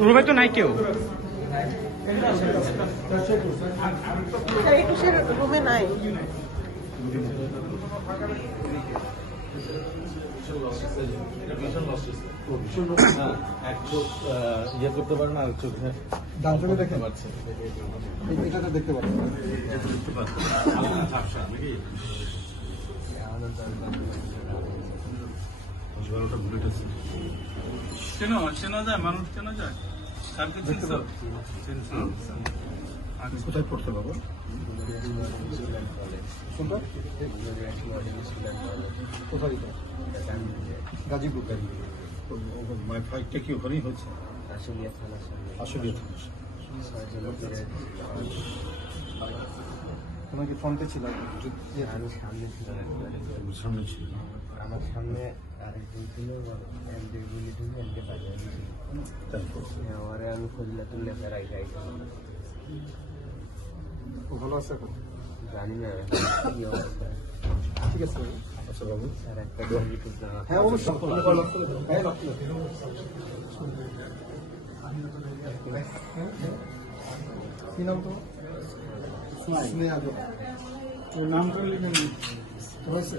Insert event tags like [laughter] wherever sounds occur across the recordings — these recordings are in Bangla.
রুমে তো নাই কেউ? রুমে নাই। এক চোখ আহ, ইয়ে করতে পারে না চোখে ডান চোখে দেখতে পারছে এটাতে দেখতে পাচ্ছি নাকি দশ বারোটা বুলেট আছে। চেনো চেনা যায় মানুষ চেনা যায়? স্যারকে চিনছ কোথায় পড়তে বাবা কোনটা? কোথায় এটা? গাজীপুর। মাই ফাইটটা কি ওখানেই হচ্ছে? আসলে তোমার কি ফ্রন্টে ছিল। সামনে ছিল। আমার সামনে ওরে আমি খুঁজলে তুললে ফেরাই যাই ভালো আছে এখন? জানি না কি অবস্থা। ঠিক আছে আচ্ছা বাবু। স্যার একটা হ্যাঁ অবশ্যই। হ্যাঁ রাখতে কি নাম তো স্নেহা লিখে নিন। হয়েছে?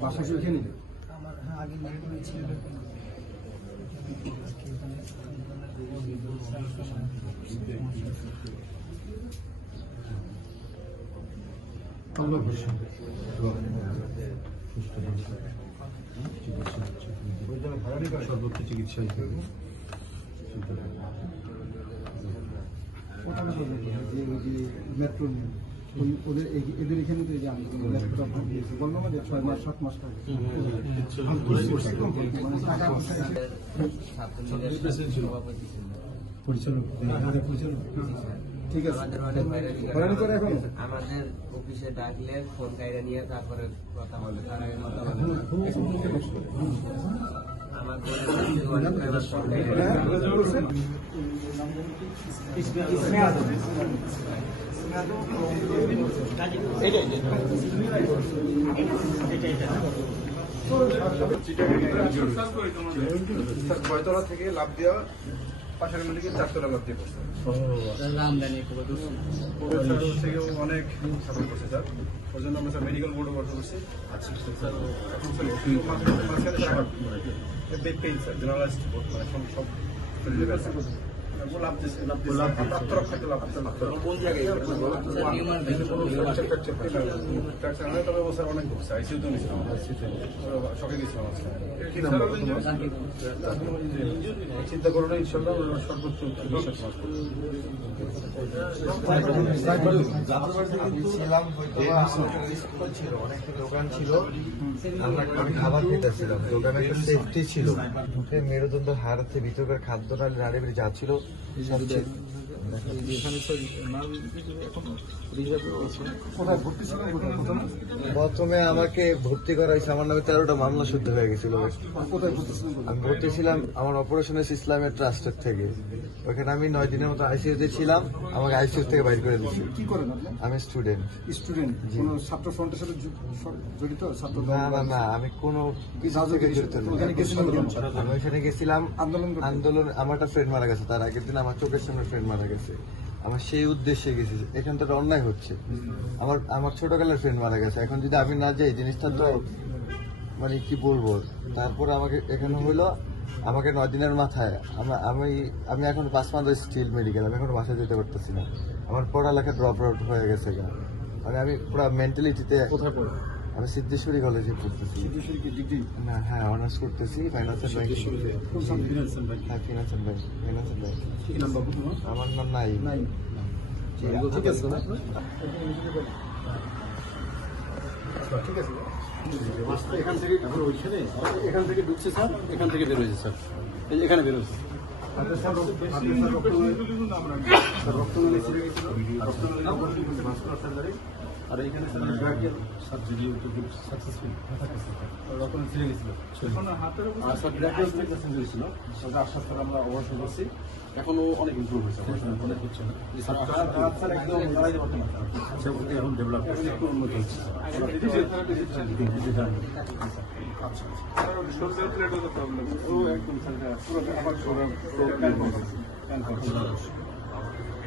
বাসা কি ওখানে আল্লাহ ভরসা সর্বোচ্চ চিকিৎসা ওখানে বলবে যে ওই যে মেট্রো ওই ওদের এদের এখানে তো যে আমি ল্যাপটপ দিয়েছি বললাম যে ছয় মাস সাত মাস পরিচালক আমাদের পরিচালক। ঠিক আছে। আমাদের আমাদের অফিসে ডাকলে ফোন কাইরা নিয়ে তারপরে কথা বলে তার আগে কথা বলে। না। ছয়তলা থেকে লাভ দেওয়া পাশের মিলিকে চারতলা লাভ দিয়ে পড়ছে অনেক সাপোর্ট করছে স্যার। ওর জন্য আমরা স্যার মেডিকেল বোর্ডে ভর্তি করছি। আচ্ছা স্যার জেনারেলাইজড মানে সব সব চিন্তা করো না ইনশাল্লাহ সর্বোচ্চ ছিলাম ছিল দোকান। ছিল। আমরা আমি খাবার খেতেছিলাম। দোকানে একটা সেফটি ছিল। মেরুদণ্ড হারাতে ভিতরকার খাদ্য নালী নাড়ে বেড়ে যাচ্ছিল সব চেক প্রথমে? আমাকে ভর্তি করা হয়েছে আমার নামে তেরোটা মামলা শুদ্ধ হয়ে গেছিল? আমি ভর্তি ছিলাম আমার অপারেশনের ইসলামের ট্রাস্টের থেকে। ওখানে আমি নয় দিনের মতো আইসিইউতে ছিলাম আমাকে আইসিইউ থেকে বাইর করে দিচ্ছি কি করেন আমি স্টুডেন্ট স্টুডেন্ট কোন ছাত্র ফ্রন্টের সাথে জড়িত? ছাত্র না না না আমি কেন? আমি ওখানে গেছিলাম। আন্দোলন আন্দোলন আমার একটা ফ্রেন্ড মারা গেছে তার আগের দিন আমার চোখের সামনে ফ্রেন্ড মারা গেছে। আমার সেই উদ্দেশ্যে গেছি এখান থেকে অন্যায় হচ্ছে। আমার আমার ছোটবেলার ফ্রেন্ড মারা গেছে। এখন যদি আমি না যাই, জিনিসটা তো মানে কি বলব? তারপর আমাকে, এখানে হলো আমাকে নয় দিনের মাথায় আমি আমি এখন পাঁচ মাস স্টিল মেডিকেল আমি এখন বাসায় যেতে পারতেছি না। আমার পড়ালেখা ড্রপ আউট হয়ে গেছে। মানে আমি পুরো মেন্টালিটিতে আমি সিদ্ধেশ্বরী কলেজে পড়তেছি সিদ্ধেশ্বরী কি ডিগ্রি না হ্যাঁ অনার্স করতেছি ফাইন্যান্স অ্যান্ড ব্যাংকিং হ্যাঁ finance and bank finance and bank কি নাম বাবু তোমার আমার নাম নাই নাই ঠিক আছে ঠিক আছে এখান থেকে ওইখানে এখান থেকে ঢুকছে স্যার এখান থেকে বেরোয়েছে স্যার এখানে বেরোচ্ছে রক্ত রক্ত আর এইখানে সার্জারি সাকসেসফুল রক্ত ছিঁড়ে গেছিল আর স্যার ব্র্যাকেজ থেকে ছিল সেটা আশ্বাস করে আমরা অপারেশন করছি। এখনও অনেক ইমপ্রুভ হয়েছে। অনেক হচ্ছে না। স্যার একদম দাঁড়াইতে পারতে না। এখন ডেভেলপ একটু উন্নত হচ্ছে। ও একদম স্যার পুরো আমার শরীর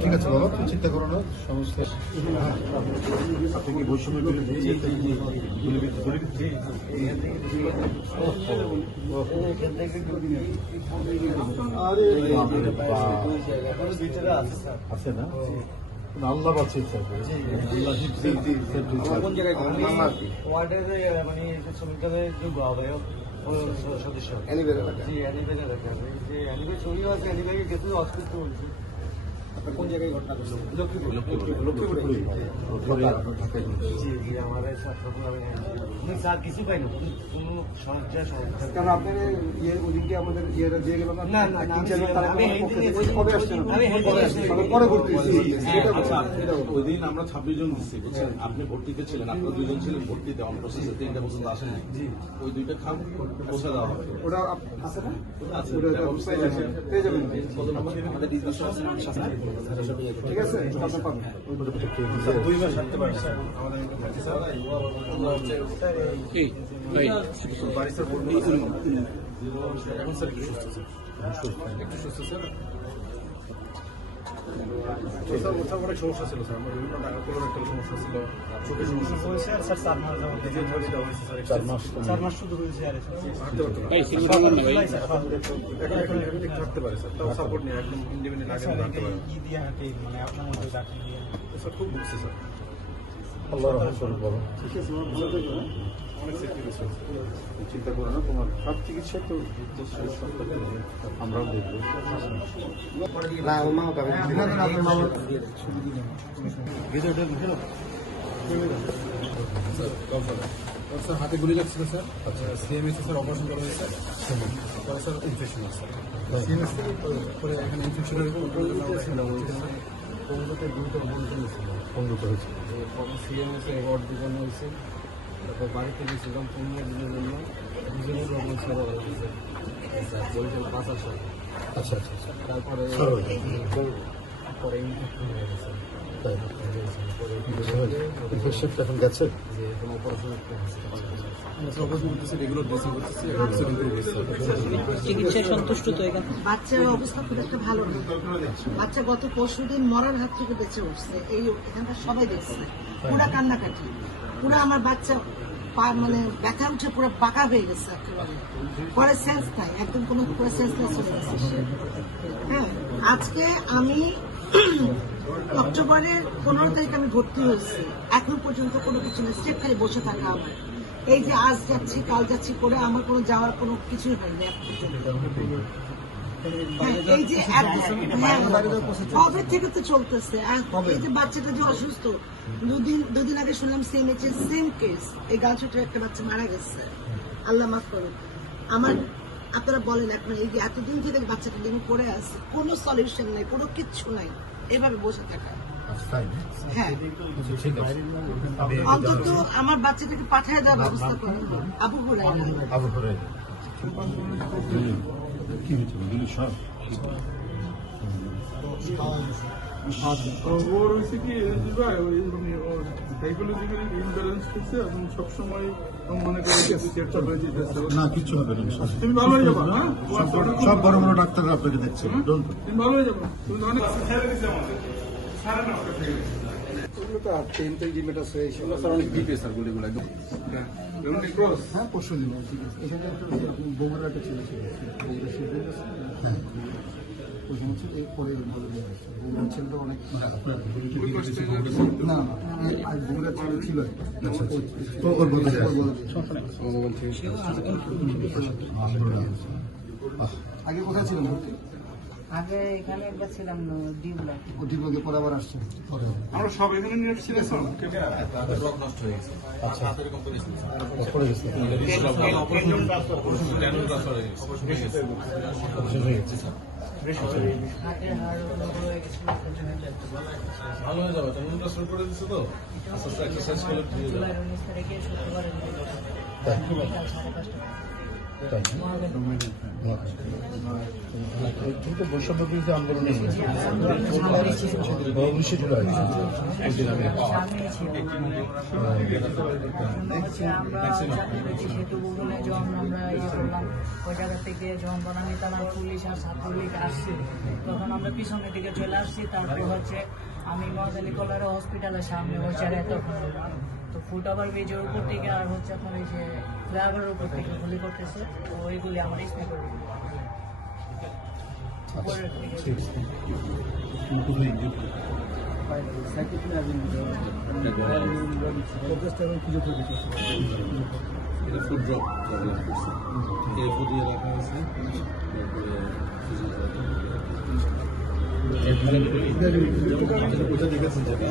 ঠিক আছে বাবা তুমি চিন্তা করো না সমস্যা আপনি কি বৈষম্য বিরোধী আছে না? আল্লাহ জায়গায় ওয়ার্ডের মানে শ্রমিকদের যে আহ্বায়ক সদস্য। অ্যানিভার জি অ্যানিভাই এলাকা যে অ্যানিভাই ছবিও আছে অ্যানিভাইকে গেছে হসপিটাল বলছে। কোন জায়গায় ঘটনা ঘটলো? লক্ষ্মীপুরে। লক্ষ্মীপুরে। জি জি আমার স্যার তখন আমি আমি স্যার কিছু কোনো কারণ আপনার ইয়ে ওদিনকে আমাদের দিয়ে না, না। ওই দিন আমরা ছাব্বিশ জন দিচ্ছি বুঝছেন? আপনি ভর্তিতে ছিলেন আপনার দুজন ছিলেন ভর্তিতে অন প্রসেসে তিনটা পর্যন্ত আসেন ওই দুইটা খাম পৌঁছে দেওয়া হবে। ওটা আপ- আছে না? আছে। পেয়ে যাবেন। আমাদের ডিসকাশন আছে ঠিক আছে আপনি পাবেন দুই মাস থাকতে পারে স্যার আমাদের এখানে থাকছে স্যার আমরা হচ্ছে বাড়ি স্যার বলব এখন স্যার একটু সুস্থ স্যার অনেক সমস্যা ছিল স্যার আমার ছিল স্যার চার মাস যাবত এই যে ঝড়ি দেওয়া হয়েছে স্যার চার মাস চার মাস পারে স্যার তাও সাপোর্ট নিয়ে একদম ই দিয়ে হাঁটে মানে আপনার স্যার খুব ভুগছে স্যার আল্লাহ ঠিক আছে চিন্তা করো না তোমার সব চিকিৎসা তো আমরাও দেখব। স্যার হাতে গুলি লাগছিল স্যার সিএমএসে স্যার অপারেশন করা হয়েছে। পরে স্যার ইনফেকশন আছে সিএমএস পরে এখানে বন্ধন ছিল সংযুক্ত হয়েছে সিএমএস অ্যাওয়ার্ড দিবানো হয়েছে। তারপর বাড়িতে গেছিলাম পনেরো দিনের জন্য দুজনের রকম সেবা করা হয়েছে বলছিল পাঁচ আসা আচ্ছা আচ্ছা আচ্ছা। তারপরে পরে ইনফেকশন হয়ে গেছে। এখন বাচ্চার অবস্থা খুব একটা ভালো না। বাচ্চা গত পরশু দিন মরার হাত থেকে বেঁচে উঠছে। এই এখানকার সবাই দেখছে। পুরা কান্নাকাটি। পুরা আমার বাচ্চা মানে ব্যথা উঠে পুরো পাকা হয়ে গেছে পরে সেন্স নাই, একদম কোনো পুরো নাই চলে গেছে হ্যাঁ আজকে আমি [clears throat] অক্টোবরের পনেরো তারিখ আমি ভর্তি হয়েছি। এখন পর্যন্ত কোনো কিছু নেই, স্টেপ খালি বসে থাকা আমার। এই যে আজ যাচ্ছি, কাল যাচ্ছি করে আমার কোনো যাওয়ার কোনো কিছুই হয়নি এখন এই যে হ্যাঁ, কবে থেকে তো চলতেছে? এই যে বাচ্চাটা যে অসুস্থ দুদিন দুদিন আগে শুনলাম সেম এর সেম কেস এই গাছটার একটা বাচ্চা মারা গেছে। আল্লাহ মাফ করুন আমার আপনারা বলেন এখন এই যে এতদিন থেকে বাচ্চাটা নিয়ে পড়ে আছে কোনো সলিউশন নাই কোনো কিচ্ছু নাই। এভাবে বসে থাকা। হ্যাঁ। অন্তত আমার বাচ্চাটাকে পাঠিয়ে দেওয়ার ব্যবস্থা করেন। আবু হয়েছে বুঝলি সব ওর হয়েছে কি ভাই ওই মানে ওর সাইকোলজিক্যালি ইমব্যালেন্স হয়েছে এবং সবসময় মনে করে কিছু হয়ে যেতেছে না হবে না তুমি ভালো হয়ে যাবা হ্যাঁ? সব- সব বড় বড় ডাক্তাররা আপনাকে দেখছে। তুমি ভালো হয়ে যাবা। তুমি অনেক স্যার অনেক ডিপ স্যার গুলিগুলো একদম। ক্রস হ্যাঁ পরশু দিন এখানে একটা একটা ছেলে ছিল বগুড়া শিল্পে ওইখানে হচ্ছে এই পরে ভালো হয়ে ছেলেটা অনেক না আর ছেলে ছিল। তো ওর বদলে আগে কোথায় ছিলাম আগে এখানে একবার ছিলাম ডিউলা অধিপকে পরে আবার আসছে। পরে। আমরা সব এখানে নিয়ে এসেছি ওগুলো হয়ে গেছিল ভালো হয়ে যাবে ইন্টারেস্ট করে দিচ্ছে তো। আস্তে আস্তে এক্সারসাইজ করলে ঠিক যাবে কিন্তু বৈষম্য বিরোধী আন্দোলনে উনিশে জুলাই হচ্ছে তখন আমরা পিছনের দিকে চলে আসছি তারপর হচ্ছে আমি মহাজালি কলার হসপিটালের সামনে জায়গায় তখন তো ফুট ওভার ব্রিজের উপর থেকে আর হচ্ছে আপনার এই যে ফ্লাইওভারের উপর থেকে গুলি করতেছে তো ওইগুলি আমার উপরের দিকে। এটা ফুড ড্রপ এই ফুড দিয়ে রাখা তারপরে কোথায় দেখেছেন যেটা